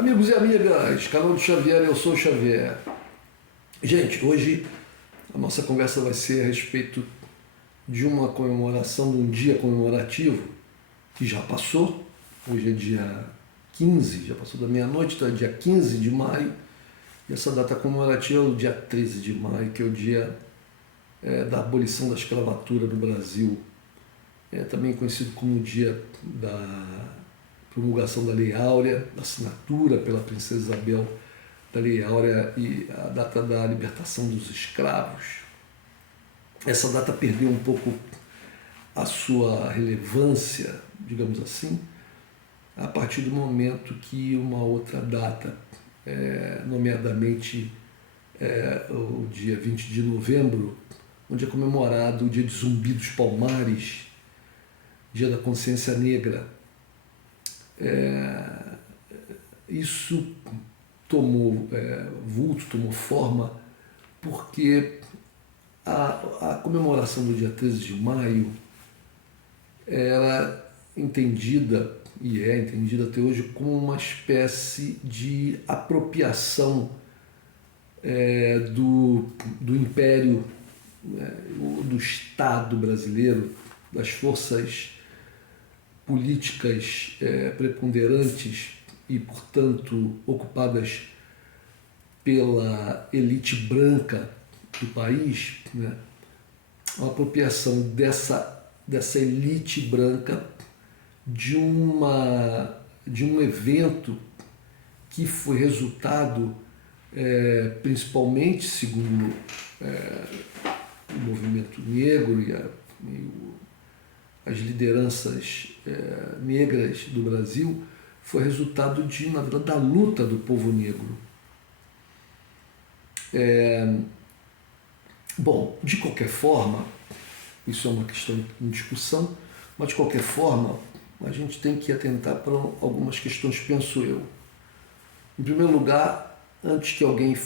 Amigos e amigas, canal do Xavier, eu sou o Xavier. Gente, hoje a nossa conversa vai ser a respeito de uma comemoração, de um dia comemorativo que já passou. Hoje é dia 15, já passou da meia-noite, então é dia 15 de maio. E essa data comemorativa é o dia 13 de maio, que é o dia da abolição da escravatura no Brasil. É também conhecido como o dia da promulgação da Lei Áurea, da assinatura pela Princesa Isabel da Lei Áurea e a data da libertação dos escravos. Essa data perdeu um pouco a sua relevância, digamos assim, a partir do momento que uma outra data, nomeadamente o dia 20 de novembro, onde é comemorado o dia de Zumbi dos Palmares, dia da consciência negra. Isso tomou vulto, tomou forma, porque a comemoração do dia 13 de maio era entendida, e é entendida até hoje, como uma espécie de apropriação do Império, do Estado brasileiro, das forças políticas preponderantes e, portanto, ocupadas pela elite branca do país, né? A apropriação dessa elite branca de um evento que foi resultado, principalmente, segundo o movimento negro e as lideranças negras do Brasil, foi resultado na verdade, da luta do povo negro. Bom, de qualquer forma, isso é uma questão em discussão, mas de qualquer forma, a gente tem que atentar para algumas questões, penso eu. Em primeiro lugar, antes que alguém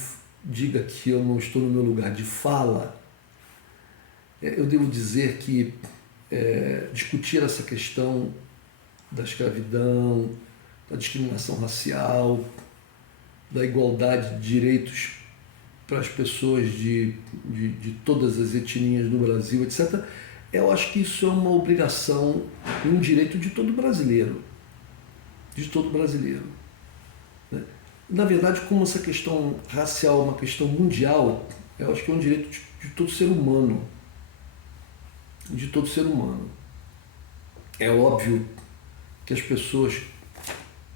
diga que eu não estou no meu lugar de fala, eu devo dizer que discutir essa questão da escravidão, da discriminação racial, da igualdade de direitos para as pessoas de todas as etnias no Brasil, etc., eu acho que isso é uma obrigação e um direito de todo brasileiro. De todo brasileiro. Né? Na verdade, como essa questão racial é uma questão mundial, eu acho que é um direito de todo ser humano. De todo ser humano. É óbvio que as pessoas,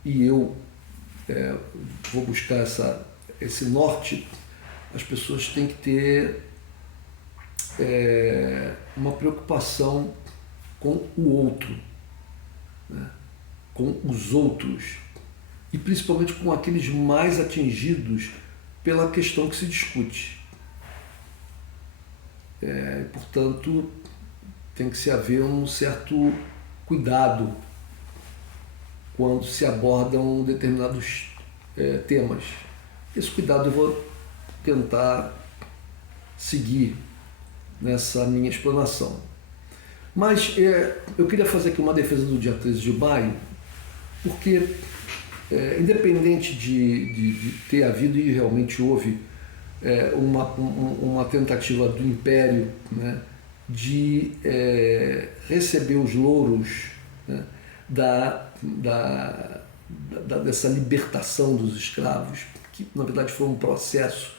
e eu vou buscar esse norte, as pessoas têm que ter uma preocupação com o outro, né? Com os outros, e principalmente com aqueles mais atingidos pela questão que se discute. Portanto, tem que se haver um certo cuidado quando se abordam determinados temas. Esse cuidado eu vou tentar seguir nessa minha explanação. Mas eu queria fazer aqui uma defesa do dia 13 de maio, porque independente de ter havido, e realmente houve, uma tentativa do Império, né, de receber os louros, né, dessa libertação dos escravos, que na verdade foi um processo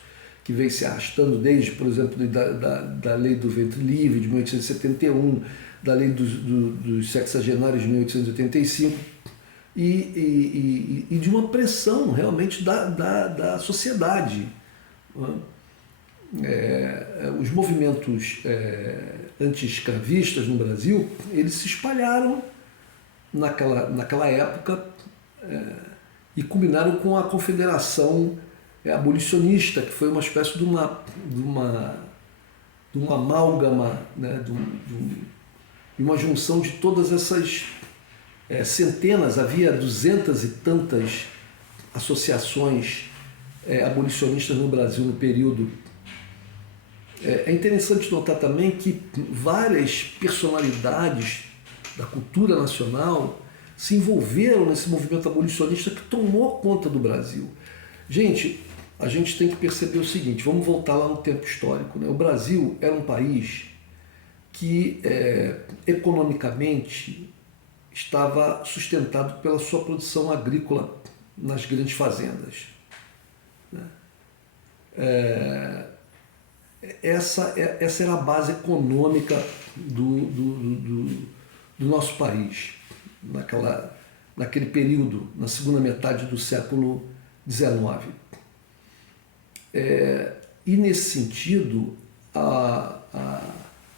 que veio se arrastando desde, por exemplo, da lei do ventre livre de 1871, da lei dos sexagenários de 1885, e de uma pressão realmente da sociedade. Os movimentos anti-escravistas no Brasil, eles se espalharam naquela época e culminaram com a Confederação Abolicionista, que foi uma espécie de uma amálgama, né, de uma junção de todas essas centenas, havia 200 e tantas associações abolicionistas no Brasil no período. É interessante notar também que várias personalidades da cultura nacional se envolveram nesse movimento abolicionista que tomou conta do Brasil. Gente, a gente tem que perceber o seguinte, vamos voltar lá no tempo histórico, né? O Brasil era um país que economicamente estava sustentado pela sua produção agrícola nas grandes fazendas, né? Essa era a base econômica do nosso país, naquele período, na segunda metade do século XIX. E nesse sentido,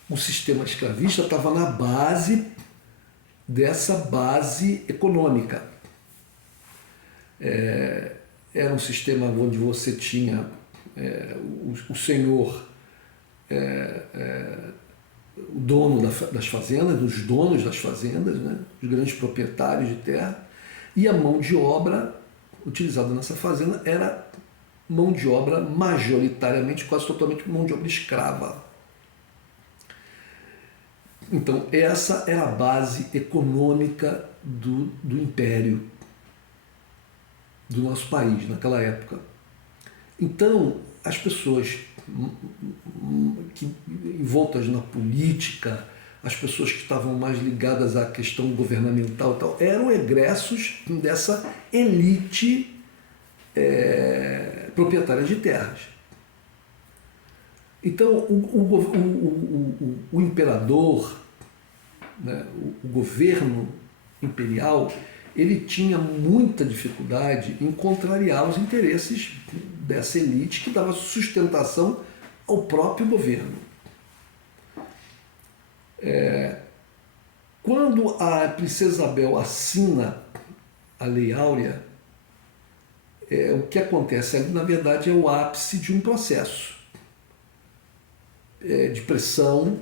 o sistema escravista estava na base dessa base econômica. Era um sistema onde você tinha o senhor, o dono das fazendas, os donos das fazendas, né, os grandes proprietários de terra, e a mão de obra utilizada nessa fazenda era mão de obra majoritariamente, quase totalmente mão de obra escrava. Então, essa era a base econômica do império do nosso país naquela época. Então, as pessoas que envoltas na política, as pessoas que estavam mais ligadas à questão governamental e tal, eram egressos dessa elite proprietária de terras. Então, o imperador, né, o governo imperial, ele tinha muita dificuldade em contrariar os interesses dessa elite que dava sustentação ao próprio governo. Quando a princesa Isabel assina a Lei Áurea, o que acontece ali, na verdade, é o ápice de um processo de pressão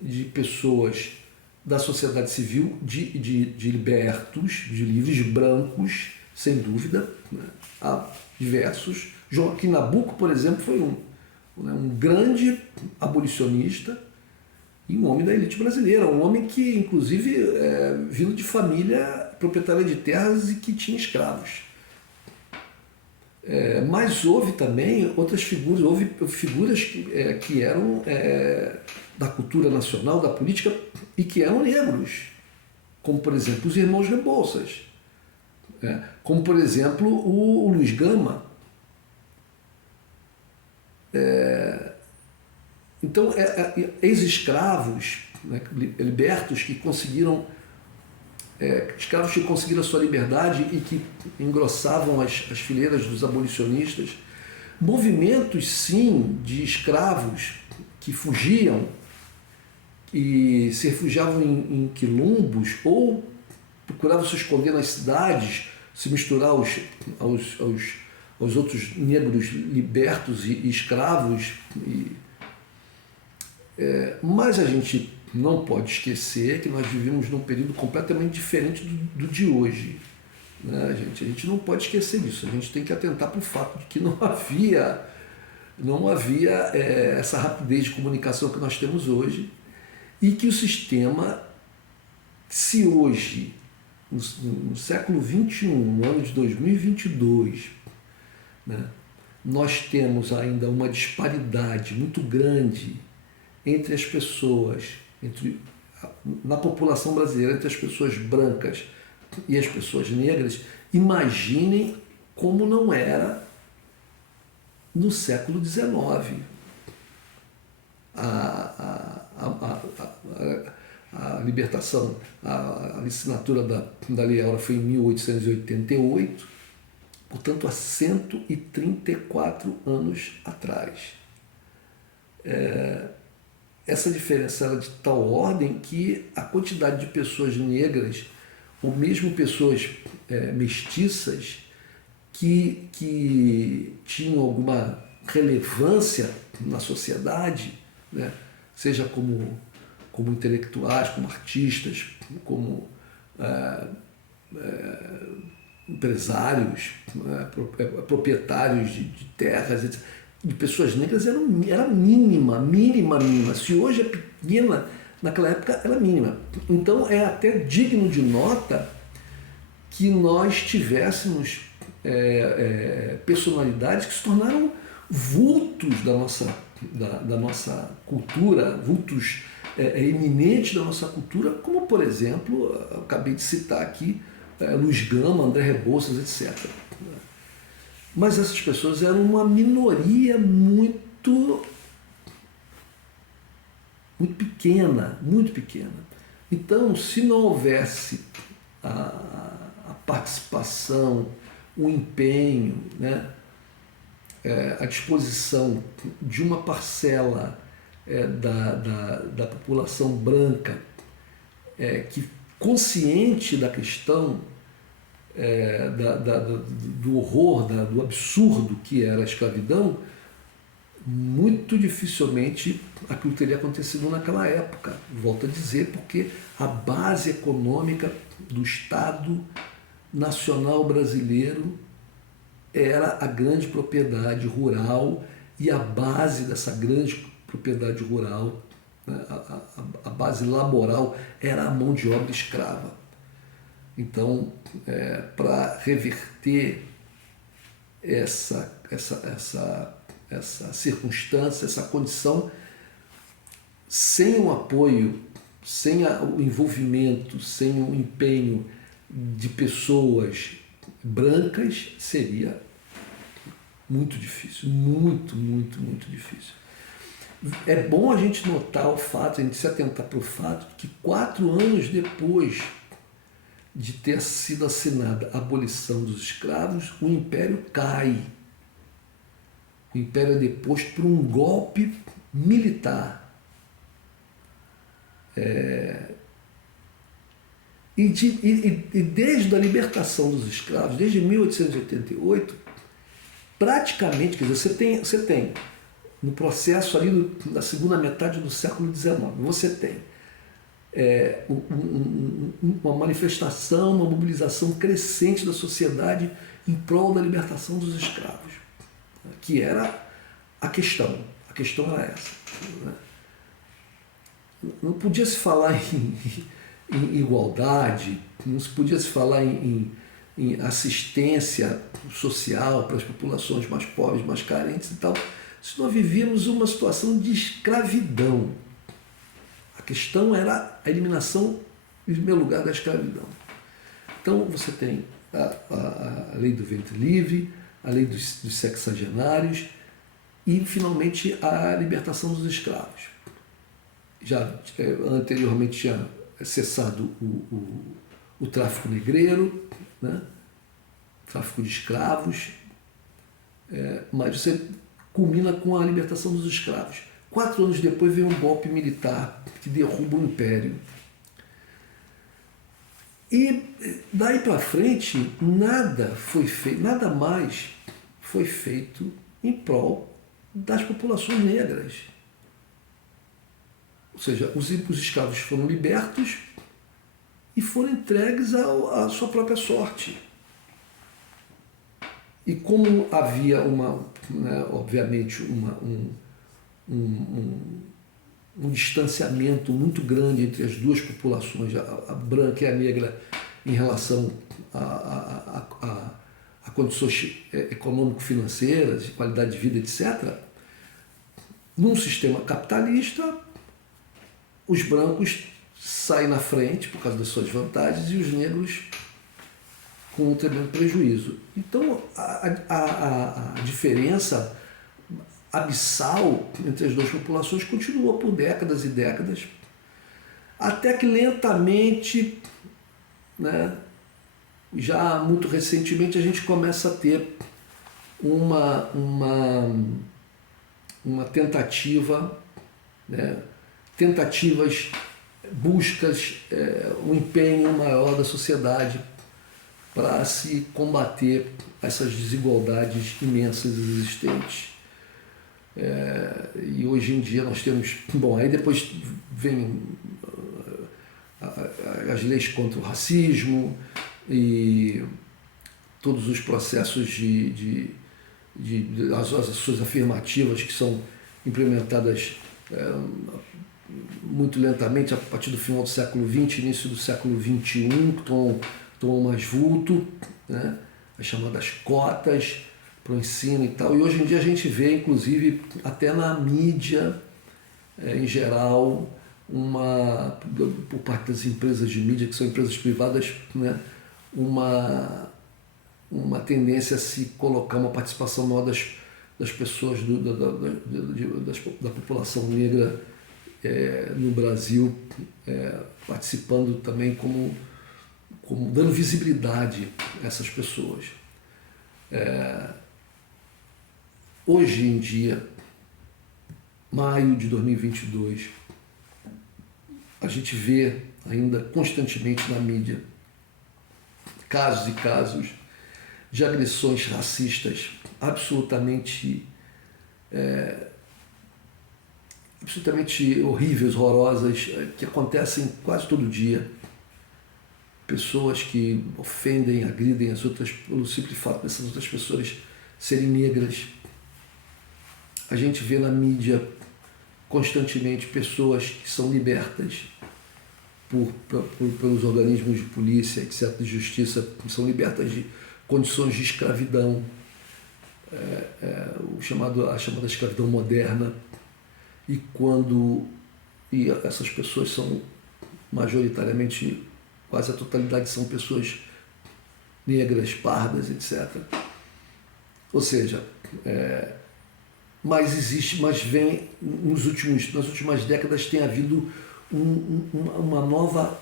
de pessoas da sociedade civil, de libertos, de livres brancos, sem dúvida, né? Há diversos. Joaquim Nabuco, por exemplo, foi um grande abolicionista e um homem da elite brasileira, um homem que, inclusive, vindo de família proprietária de terras e que tinha escravos. Mas houve também outras figuras, houve figuras que eram da cultura nacional, da política, e que eram negros, como, por exemplo, os irmãos Rebouças, como, por exemplo, o Luiz Gama. Então, ex-escravos, né, libertos, que conseguiram, escravos que conseguiram a sua liberdade e que engrossavam as fileiras dos abolicionistas, movimentos, sim, de escravos que fugiam e se refugiavam em quilombos ou procuravam se esconder nas cidades, se misturar aos outros negros libertos e escravos. Mas a gente não pode esquecer que nós vivemos num período completamente diferente do de hoje, né, gente? A gente não pode esquecer disso. A gente tem que atentar para o fato de que não havia essa rapidez de comunicação que nós temos hoje, e que o sistema, se hoje, no século XXI, no ano de 2022, né, nós temos ainda uma disparidade muito grande entre as pessoas, na população brasileira, entre as pessoas brancas e as pessoas negras, imaginem como não era no século XIX. A libertação, a assinatura da Lei Áurea foi em 1888, portanto, há 134 anos atrás. Essa diferença era de tal ordem que a quantidade de pessoas negras, ou mesmo pessoas mestiças, que tinham alguma relevância na sociedade, né? Seja como intelectuais, como artistas, como empresários, proprietários de terras, etc., de pessoas negras era mínima. Se hoje é pequena, naquela época era mínima. Então é até digno de nota que nós tivéssemos personalidades que se tornaram vultos da nossa cultura, vultos eminentes da nossa cultura, como, por exemplo, eu acabei de citar aqui, Luiz Gama, André Rebouças, etc. Mas essas pessoas eram uma minoria muito pequena, muito pequena. Então, se não houvesse a participação, o empenho, né, a disposição de uma parcela da população branca que consciente da questão do horror, do absurdo que era a escravidão, muito dificilmente aquilo teria acontecido naquela época. Volto a dizer, porque a base econômica do Estado Nacional Brasileiro era a grande propriedade rural, e a base dessa grande propriedade rural, né, a base laboral, era a mão de obra escrava. Então, para reverter essa circunstância, essa condição, sem o apoio, sem o envolvimento, sem o empenho de pessoas brancas, seria muito difícil, muito, muito, muito difícil. É bom a gente notar o fato, a gente se atentar para o fato que 4 anos depois de ter sido assinada a abolição dos escravos, o Império cai. O Império é deposto por um golpe militar. E desde a libertação dos escravos, desde 1888, praticamente, quer dizer, você tem no processo ali da segunda metade do século XIX, você tem uma manifestação, uma mobilização crescente da sociedade em prol da libertação dos escravos, que era a questão era essa. Não podia se falar em igualdade, não se podia se falar em assistência social para as populações mais pobres, mais carentes e tal, se nós vivíamos uma situação de escravidão. A questão era a eliminação, em primeiro lugar, da escravidão. Então você tem a lei do ventre livre, a lei dos sexagenários e, finalmente, a libertação dos escravos. Já anteriormente tinha cessado o tráfico negreiro, né? Tráfico de escravos, mas você culmina com a libertação dos escravos. 4 anos depois vem um golpe militar que derruba o Império. E daí para frente nada mais foi feito em prol das populações negras. Ou seja, os escravos foram libertos e foram entregues à sua própria sorte. E como havia obviamente um distanciamento muito grande entre as duas populações, a branca e a negra, em relação a condições econômico-financeiras, de qualidade de vida, etc., num sistema capitalista, os brancos saem na frente por causa das suas vantagens e os negros com um tremendo prejuízo. Então, a diferença abissal entre as duas populações continua por décadas e décadas, até que lentamente, né, já muito recentemente, a gente começa a ter uma tentativa, né, tentativas, buscas, um empenho maior da sociedade para se combater essas desigualdades imensas existentes. E hoje em dia nós temos... Bom, aí depois vem as leis contra o racismo e todos os processos as ações afirmativas que são implementadas muito lentamente a partir do final do século XX, início do século XXI, com tomam mais vulto, né? As chamadas cotas para o ensino e tal. E hoje em dia a gente vê, inclusive, até na mídia, em geral, por parte das empresas de mídia, que são empresas privadas, né? uma tendência a se colocar uma participação maior das pessoas da população negra no Brasil, participando também como dando visibilidade a essas pessoas. Hoje em dia, maio de 2022, a gente vê ainda constantemente na mídia casos e casos de agressões racistas absolutamente horríveis, horrorosas, que acontecem quase todo dia. Pessoas que ofendem, agridem as outras pelo simples fato dessas outras pessoas serem negras. A gente vê na mídia constantemente pessoas que são libertas pelos organismos de polícia, etc., de justiça, que são libertas de condições de escravidão, a chamada escravidão moderna, e essas pessoas são majoritariamente, quase a totalidade são pessoas negras, pardas, etc. Ou seja, mas vem nas últimas décadas tem havido uma nova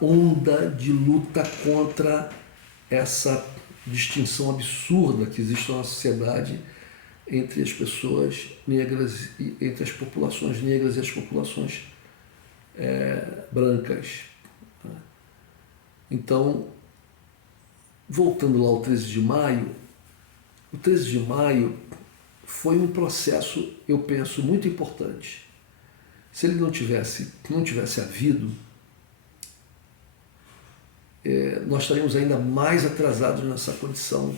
onda de luta contra essa distinção absurda que existe na sociedade entre as pessoas negras e entre as populações negras e as populações brancas. Então, voltando lá ao 13 de maio, o 13 de maio foi um processo, eu penso, muito importante. Se ele não tivesse havido, nós estaríamos ainda mais atrasados nessa condição,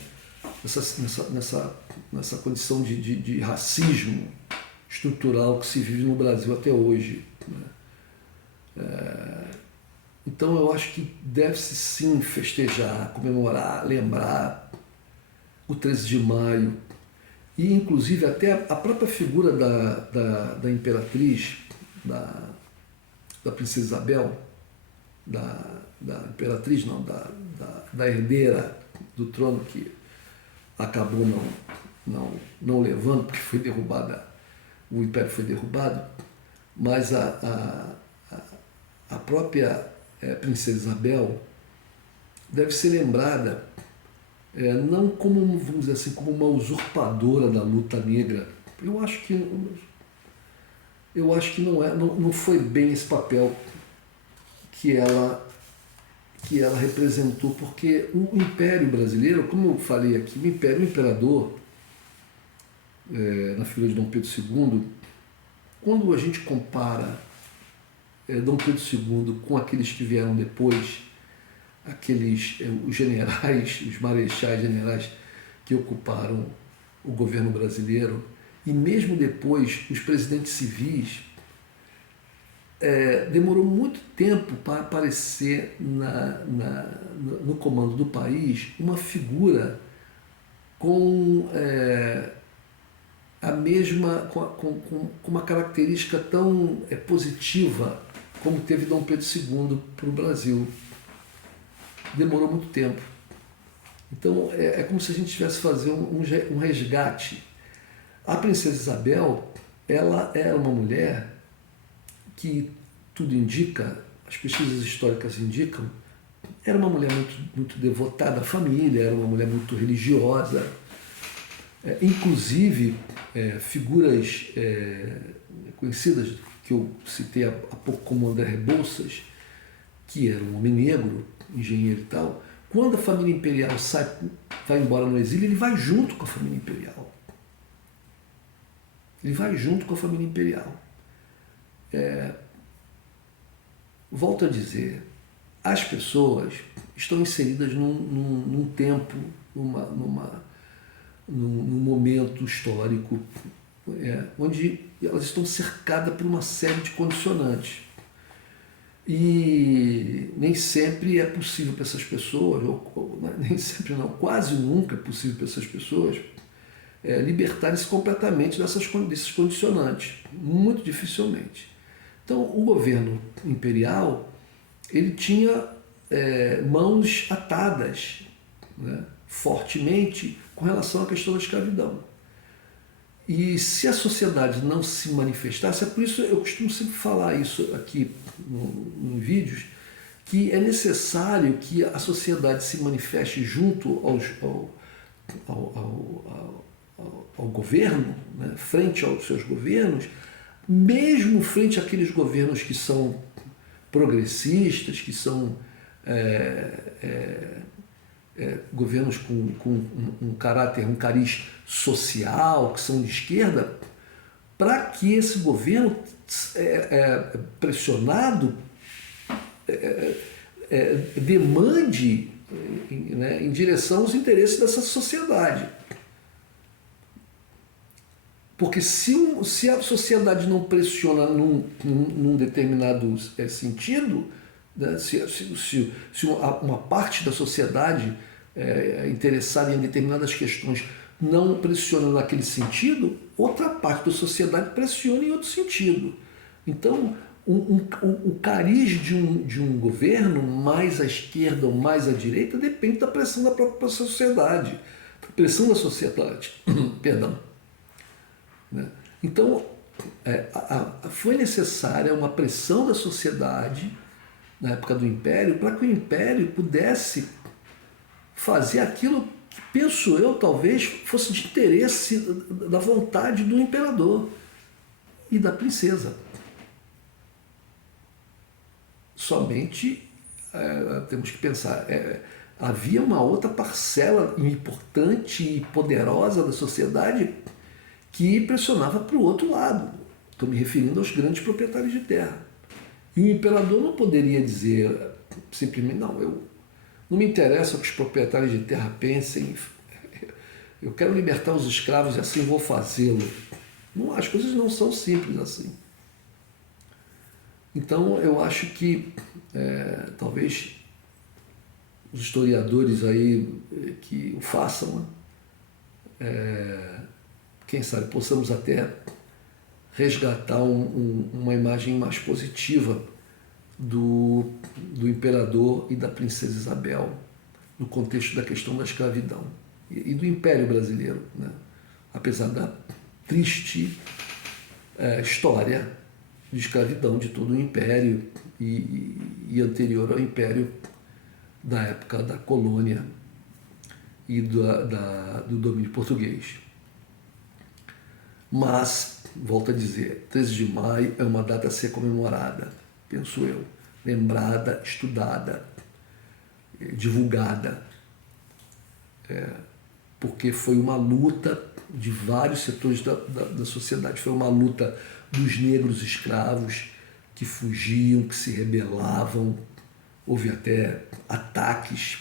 nessa condição de racismo estrutural que se vive no Brasil até hoje, né? Então eu acho que deve-se sim festejar, comemorar, lembrar o 13 de maio, e inclusive até a própria figura da imperatriz, da princesa Isabel, da imperatriz, não, da herdeira do trono, que acabou não levando, porque foi derrubada, o império foi derrubado, mas a própria princesa Isabel deve ser lembrada não como, vamos dizer assim, como uma usurpadora da luta negra. Eu acho que não foi bem esse papel que ela representou, porque o Império Brasileiro, como eu falei aqui, o imperador, na figura de Dom Pedro II, quando a gente compara Dom Pedro II com aqueles que vieram depois, os generais, os marechais generais que ocuparam o governo brasileiro, e mesmo depois os presidentes civis, demorou muito tempo para aparecer no comando do país uma figura com uma característica tão positiva como teve Dom Pedro II para o Brasil. Demorou muito tempo. Então é como se a gente tivesse fazer um resgate. A princesa Isabel, ela era uma mulher que tudo indica, as pesquisas históricas indicam, era uma mulher muito, muito devotada à família, era uma mulher muito religiosa. Inclusive, figuras conhecidas que eu citei há pouco, como André Rebouças, que era um homem negro, engenheiro e tal, quando a família imperial vai embora no exílio, ele vai junto com a família imperial. Ele vai junto com a família imperial. Volto a dizer, as pessoas estão inseridas num tempo, num momento histórico, onde elas estão cercadas por uma série de condicionantes. E nem sempre é possível para essas pessoas, nem sempre não, quase nunca é possível para essas pessoas libertarem-se completamente desses condicionantes, muito dificilmente. Então, o governo imperial, ele tinha mãos atadas, né, fortemente com relação à questão da escravidão. E se a sociedade não se manifestasse, é por isso eu costumo sempre falar isso aqui em vídeos, que é necessário que a sociedade se manifeste junto ao governo, né, frente aos seus governos, mesmo frente àqueles governos que são progressistas, que são governos com um caráter, um cariz social, que são de esquerda, para que esse governo, pressionado, demande, né, em direção aos interesses dessa sociedade. Porque se a sociedade não pressiona num determinado sentido, né, se uma parte da sociedade interessada em determinadas questões não pressiona naquele sentido, outra parte da sociedade pressiona em outro sentido. Então, o cariz de um governo, mais à esquerda ou mais à direita, depende da pressão da própria sociedade. Da pressão da sociedade. Perdão. Né? Então, foi necessária uma pressão da sociedade, na época do Império, para que o Império pudesse fazer aquilo que, penso eu, talvez fosse de interesse da vontade do imperador e da princesa. Somente temos que pensar, havia uma outra parcela importante e poderosa da sociedade que pressionava para o outro lado. Estou me referindo aos grandes proprietários de terra. E o imperador não poderia dizer simplesmente, não me interessa o que os proprietários de terra pensem, eu quero libertar os escravos e assim vou fazê-lo. As coisas não são simples assim. Então eu acho que talvez os historiadores aí que o façam, quem sabe possamos até resgatar uma imagem mais positiva do imperador e da princesa Isabel no contexto da questão da escravidão e do Império Brasileiro, né? Apesar da triste história de escravidão de todo o Império e anterior ao Império, da época da colônia e do domínio português. Mas, volto a dizer, 13 de maio é uma data a ser comemorada, penso eu, lembrada, estudada, divulgada, porque foi uma luta de vários setores da sociedade, foi uma luta dos negros escravos que fugiam, que se rebelavam, houve até ataques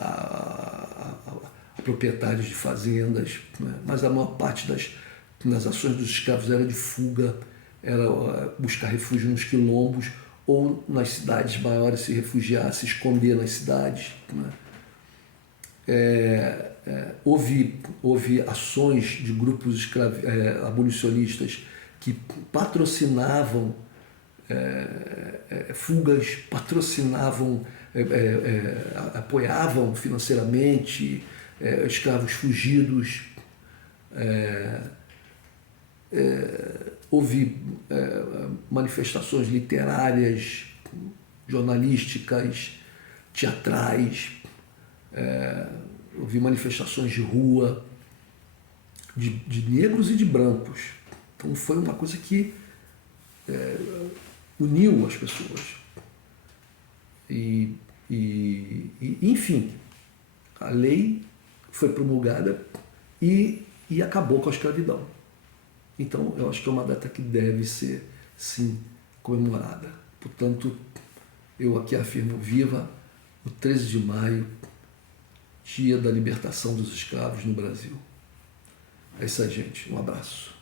a proprietários de fazendas, né? Mas a maior parte das ações dos escravos era de fuga, era buscar refúgio nos quilombos ou nas cidades maiores, se refugiar, se esconder nas cidades, né? Houve ações de grupos abolicionistas que patrocinavam fugas, patrocinavam, apoiavam financeiramente escravos fugidos. Houve manifestações literárias, jornalísticas, teatrais, houve manifestações de rua, de negros e de brancos. Então foi uma coisa que uniu as pessoas. Enfim, a lei foi promulgada e acabou com a escravidão. Então, eu acho que é uma data que deve ser, sim, comemorada. Portanto, eu aqui afirmo, viva o 13 de maio, dia da libertação dos escravos no Brasil. É isso aí, gente. Um abraço.